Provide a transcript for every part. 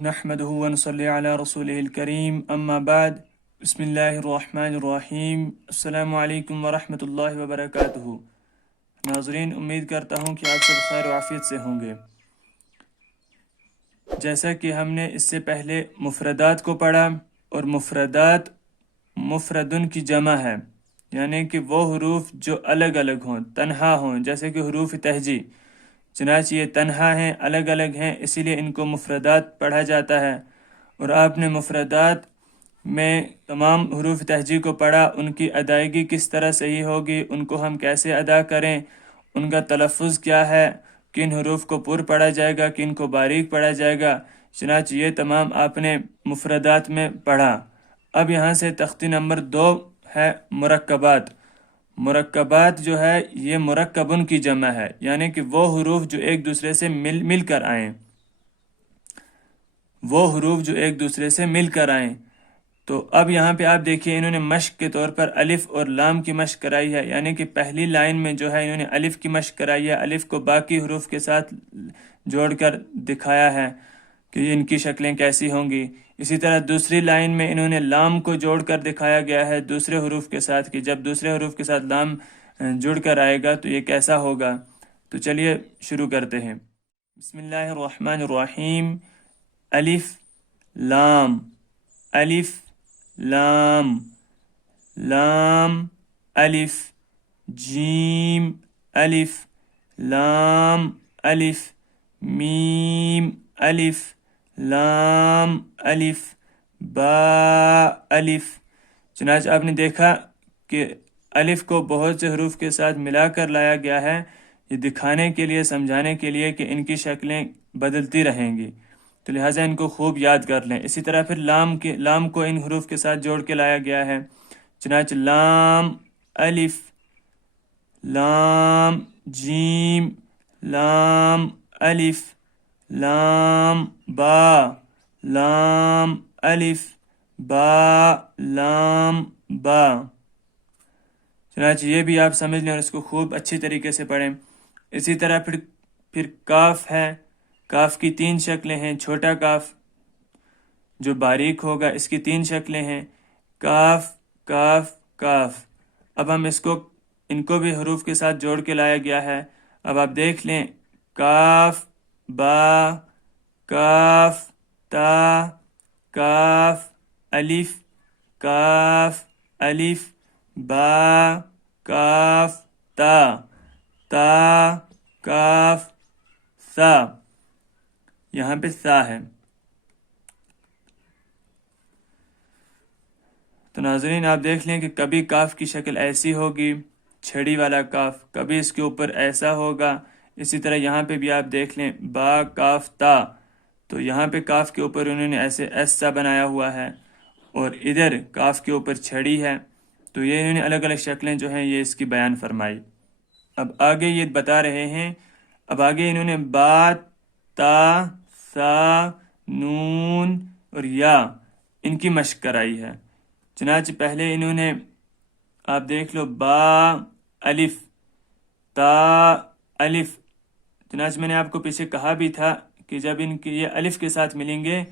نحمده ونصلي على رسوله الكريم اما بعد بسم اللہ الرحمن الرحیم السلام علیکم ورحمۃ اللہ وبرکاتہ۔ ناظرین، امید کرتا ہوں کہ آپ سب خیر و عافیت سے ہوں گے۔ جیسا کہ ہم نے اس سے پہلے مفردات کو پڑھا، اور مفردات مفردن کی جمع ہے، یعنی کہ وہ حروف جو الگ الگ ہوں، تنہا ہوں، جیسے کہ حروف تہجی۔ چنانچہ یہ تنہا ہیں، الگ الگ ہیں، اسی لیے ان کو مفردات پڑھا جاتا ہے۔ اور آپ نے مفردات میں تمام حروف تہجی کو پڑھا، ان کی ادائیگی کس طرح صحیح ہوگی، ان کو ہم کیسے ادا کریں، ان کا تلفظ کیا ہے، کن حروف کو پر پڑھا جائے گا، کن کو باریک پڑھا جائے گا۔ چنانچہ یہ تمام آپ نے مفردات میں پڑھا۔ اب یہاں سے تختی نمبر 2 ہے مرکبات۔ مرکبات جو ہے یہ مرکبن کی جمع ہے، یعنی کہ وہ حروف جو ایک دوسرے سے مل کر آئیں، وہ حروف جو ایک دوسرے سے مل کر آئیں۔ تو اب یہاں پہ آپ دیکھیے، انہوں نے مشق کے طور پر الف اور لام کی مشق کرائی ہے، یعنی کہ پہلی لائن میں جو ہے انہوں نے الف کی مشق کرائی ہے، الف کو باقی حروف کے ساتھ جوڑ کر دکھایا ہے کہ ان کی شکلیں کیسی ہوں گی۔ اسی طرح دوسری لائن میں انہوں نے لام کو جوڑ کر دکھایا گیا ہے دوسرے حروف کے ساتھ، کہ جب دوسرے حروف کے ساتھ لام جڑ کر آئے گا تو یہ کیسا ہوگا۔ تو چلیے شروع کرتے ہیں۔ بسم اللہ الرحمن الرحیم۔ الف لام، الف لام، لام الف، جیم الف، لام الف، میم الف، لام الف، با الف۔ چنانچہ آپ نے دیکھا کہ الف کو بہت سے حروف کے ساتھ ملا کر لایا گیا ہے، یہ دکھانے کے لیے، سمجھانے کے لیے کہ ان کی شکلیں بدلتی رہیں گی، تو لہٰذا ان کو خوب یاد کر لیں۔ اسی طرح پھر لام کو ان حروف کے ساتھ جوڑ کے لایا گیا ہے، چنانچہ لام الف، لام جیم، لام الف، لام با، لام الف، با لام با۔ چنانچہ یہ بھی آپ سمجھ لیں اور اس کو خوب اچھی طریقے سے پڑھیں۔ اسی طرح پھر کاف ہے۔ کاف کی 3 شکلیں ہیں۔ چھوٹا کاف جو باریک ہوگا، اس کی 3 شکلیں ہیں، کاف کاف کاف۔ اب ہم ان کو بھی حروف کے ساتھ جوڑ کے لایا گیا ہے۔ اب آپ دیکھ لیں، کاف با، کاف تا، کاف الف، کاف الف، با کاف تا، تا کاف سا۔ یہاں پہ سا ہے۔ تو ناظرین آپ دیکھ لیں کہ کبھی کاف کی شکل ایسی ہوگی، چھڑی والا کاف، کبھی اس کے اوپر ایسا ہوگا۔ اسی طرح یہاں پہ بھی آپ دیکھ لیں، با کاف تا، تو یہاں پہ کاف کے اوپر انہوں نے ایسے ایس سا بنایا ہوا ہے، اور ادھر کاف کے اوپر چھڑی ہے۔ تو یہ انہوں نے الگ الگ شکلیں جو ہیں یہ اس کی بیان فرمائی۔ اب آگے یہ بتا رہے ہیں، اب آگے انہوں نے با، تا، سا، نون اور یا، ان کی مشق کرائی ہے۔ چنانچہ پہلے انہوں نے آپ دیکھ لو، با الف، تا الف۔ چنانچہ میں نے آپ کو پیچھے کہا بھی تھا کہ جب یہ الف کے ساتھ ملیں گے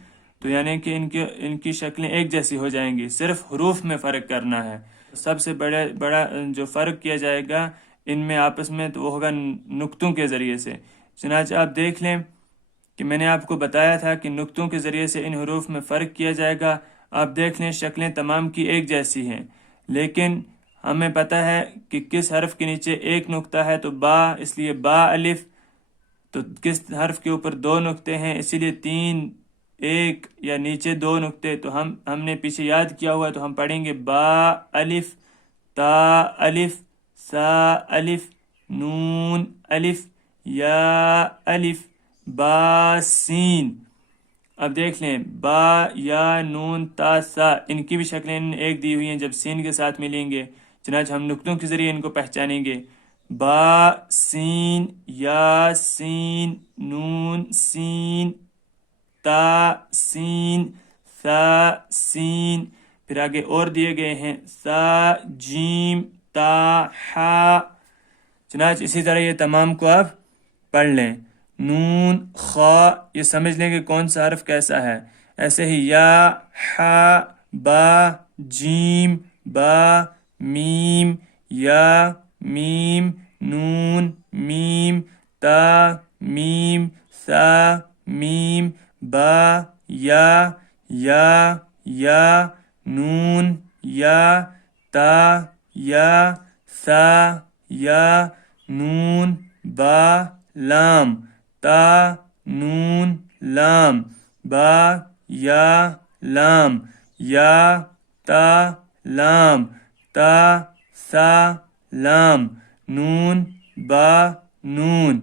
تو یعنی کہ ان کی شکلیں ایک جیسی ہو جائیں گی، صرف حروف میں فرق کرنا ہے۔ سب سے بڑا جو فرق کیا جائے گا ان میں آپس میں، تو وہ ہوگا نقطوں کے ذریعے سے۔ چنانچہ آپ دیکھ لیں کہ میں نے آپ کو بتایا تھا کہ نقطوں کے ذریعے سے ان حروف میں فرق کیا جائے گا۔ آپ دیکھ لیں شکلیں تمام کی ایک جیسی ہیں، لیکن ہمیں پتہ ہے کہ کس حرف کے نیچے ایک نقطہ ہے تو با، اس لیے با الف، تو کس حرف کے اوپر 2 نقطے ہیں، اسی لیے 3، 1 یا نیچے 2 نقطے۔ تو ہم نے پیچھے یاد کیا ہوا ہے، تو ہم پڑھیں گے با الف، تا الف، سا الف، نون الف، یا الف، با سین۔ اب دیکھ لیں، با یا نون تا سا، ان کی بھی شکلیں ایک دی ہوئی ہیں جب سین کے ساتھ ملیں گے، چنانچہ ہم نقطوں کے ذریعے ان کو پہچانیں گے۔ با سین، یا سین، نون سین، تا سین، سا سین۔ پھر آگے اور دیے گئے ہیں، سا جیم، تا ہا۔ چنانچہ اسی طرح یہ تمام کو آپ پڑھ لیں۔ نون خا، یہ سمجھ لیں کہ کون سا حرف کیسا ہے. ایسے ہی یا ہا با جیم با میم یا میم نون میم تا میم ثا میم با یا نون یا تا یا ثا یا نون با لام تا نون لام با یا لام یا تا لام تا ثا لام نون با نون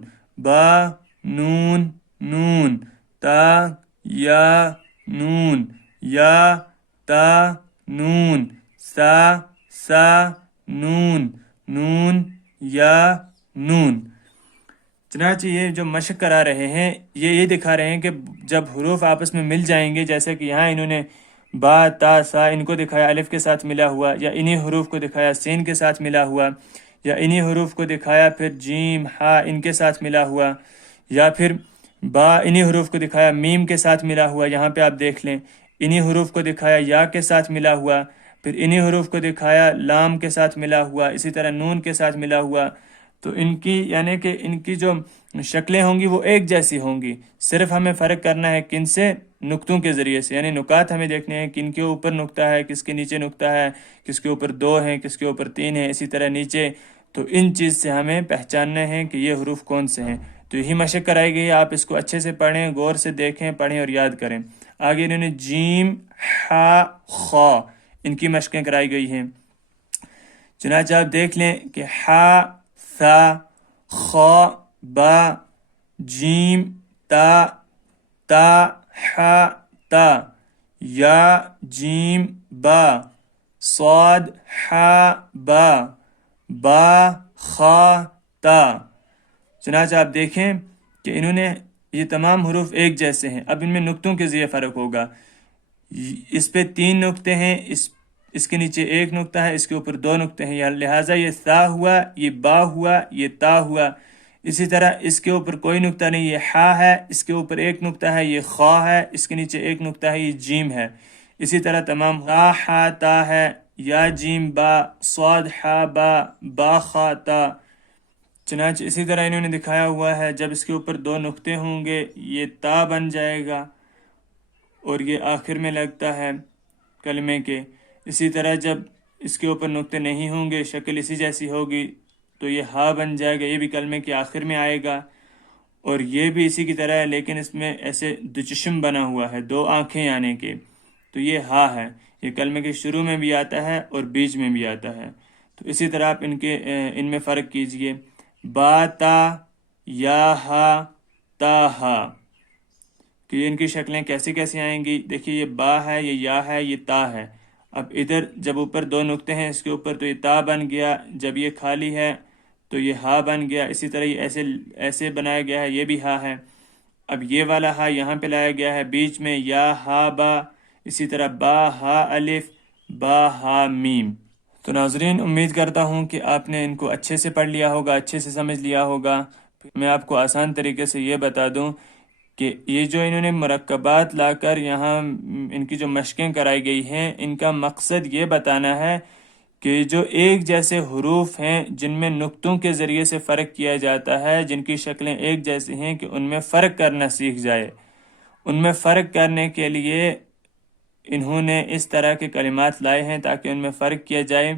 نون تا یا نون یا تا نون سا نون یا نون. چنانچہ یہ جو مشق کرا رہے ہیں یہ دکھا رہے ہیں کہ جب حروف آپس میں مل جائیں گے، جیسے کہ یہاں انہوں نے با تا سا ان کو دکھایا الف کے ساتھ ملا ہوا، یا انہی حروف کو دکھایا سین کے ساتھ ملا ہوا، یا انہی حروف کو دکھایا پھر جیم ہا ان کے ساتھ ملا ہوا، یا پھر با انہی حروف کو دکھایا میم کے ساتھ ملا ہوا. یہاں پہ آپ دیکھ لیں انہی حروف کو دکھایا یا کے ساتھ ملا ہوا، پھر انہی حروف کو دکھایا لام کے ساتھ ملا ہوا، اسی طرح نون کے ساتھ ملا ہوا. تو ان کی یعنی کہ ان کی جو شکلیں ہوں گی وہ ایک جیسی ہوں گی، صرف ہمیں فرق کرنا ہے کن سے، نقطوں کے ذریعے سے. یعنی نکات ہمیں دیکھنے ہیں کن کے اوپر نقطہ ہے، کس کے نیچے نقطہ ہے، کس کے اوپر 2 ہیں، کس کے اوپر 3 ہیں، اسی طرح نیچے. تو ان چیز سے ہمیں پہچاننا ہے کہ یہ حروف کون سے ہیں. تو یہی مشق کرائی گئی ہے، آپ اس کو اچھے سے پڑھیں، غور سے دیکھیں، پڑھیں اور یاد کریں. آگے انہوں نے جیم ہا خا ان کی مشقیں کرائی گئی ہیں. چنانچہ آپ دیکھ لیں کہ ہا ثا خا با جیم تا ہا تا یا جیم با صاد ہا با خا تا. چنانچہ آپ دیکھیں کہ انہوں نے یہ تمام حروف ایک جیسے ہیں. اب ان میں نقطوں کے ذریعے فرق ہوگا. اس پہ 3 نقطے ہیں، اس کے نیچے 1 نقطہ ہے، اس کے اوپر 2 نقطے ہیں، لہٰذا یہ ثا ہوا، یہ با ہوا، یہ تا ہوا. اسی طرح اس کے اوپر کوئی نقطہ نہیں، یہ ہا ہے، اس کے اوپر 1 نقطہ ہے، یہ خا ہے، اس کے نیچے 1 نقطہ ہے، یہ جیم ہے. اسی طرح تمام غا ہا تا ہے، یا جیم با صاد ہا با خا تا. چنانچہ اسی طرح انہوں نے دکھایا ہوا ہے جب اس کے اوپر 2 نقطے ہوں گے یہ تا بن جائے گا اور یہ آخر میں لگتا ہے کلمے کے. اسی طرح جب اس کے اوپر نقطے نہیں ہوں گے، شکل اسی جیسی ہوگی تو یہ ہا بن جائے گا، یہ بھی کلمے کے آخر میں آئے گا. اور یہ بھی اسی کی طرح ہے لیکن اس میں ایسے 2 چشم بنا ہوا ہے، 2 آنکھیں یعنی کہ، تو یہ ہا ہے. یہ کلمے کے شروع میں بھی آتا ہے اور بیچ میں بھی آتا ہے. تو اسی طرح آپ ان میں فرق کیجئے. با تا یا ہا تا ہا، کہ ان کی شکلیں کیسی کیسی آئیں گی. دیکھیے یہ با ہے، یہ یا ہے، یہ تا ہے. اب ادھر جب اوپر 2 نقطے ہیں اس کے اوپر تو یہ تا بن گیا، جب یہ خالی ہے تو یہ ہا بن گیا. اسی طرح یہ ایسے بنایا گیا ہے، یہ بھی ہا ہے. اب یہ والا ہا یہاں پہ لایا گیا ہے بیچ میں، یا ہا با، اسی طرح با ہا الف با ہا میم. تو ناظرین امید کرتا ہوں کہ آپ نے ان کو اچھے سے پڑھ لیا ہوگا، اچھے سے سمجھ لیا ہوگا. میں آپ کو آسان طریقے سے یہ بتا دوں کہ یہ جو انہوں نے مرکبات لا کر یہاں ان کی جو مشقیں کرائی گئی ہیں، ان کا مقصد یہ بتانا ہے کہ جو ایک جیسے حروف ہیں جن میں نقطوں کے ذریعے سے فرق کیا جاتا ہے، جن کی شکلیں ایک جیسی ہیں، کہ ان میں فرق کرنا سیکھ جائے. ان میں فرق کرنے کے لیے انہوں نے اس طرح کے کلمات لائے ہیں تاکہ ان میں فرق کیا جائے.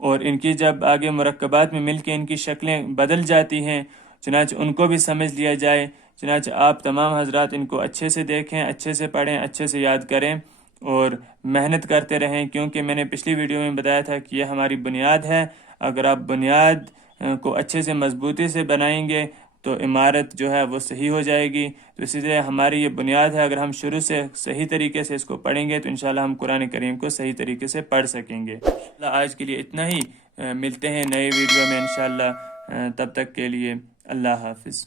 اور ان کی جب آگے مرکبات میں مل کے ان کی شکلیں بدل جاتی ہیں، چنانچہ ان کو بھی سمجھ لیا جائے. چنانچہ آپ تمام حضرات ان کو اچھے سے دیکھیں، اچھے سے پڑھیں، اچھے سے یاد کریں اور محنت کرتے رہیں، کیونکہ میں نے پچھلی ویڈیو میں بتایا تھا کہ یہ ہماری بنیاد ہے. اگر آپ بنیاد کو اچھے سے مضبوطی سے بنائیں گے تو عمارت جو ہے وہ صحیح ہو جائے گی. تو اسی طرح ہماری یہ بنیاد ہے، اگر ہم شروع سے صحیح طریقے سے اس کو پڑھیں گے تو انشاءاللہ ہم قرآن کریم کو صحیح طریقے سے پڑھ سکیں گے. آج کے لیے اتنا ہی، ملتے ہیں نئے ویڈیو میں انشاءاللہ. تب تک کے لیے اللہ حافظ.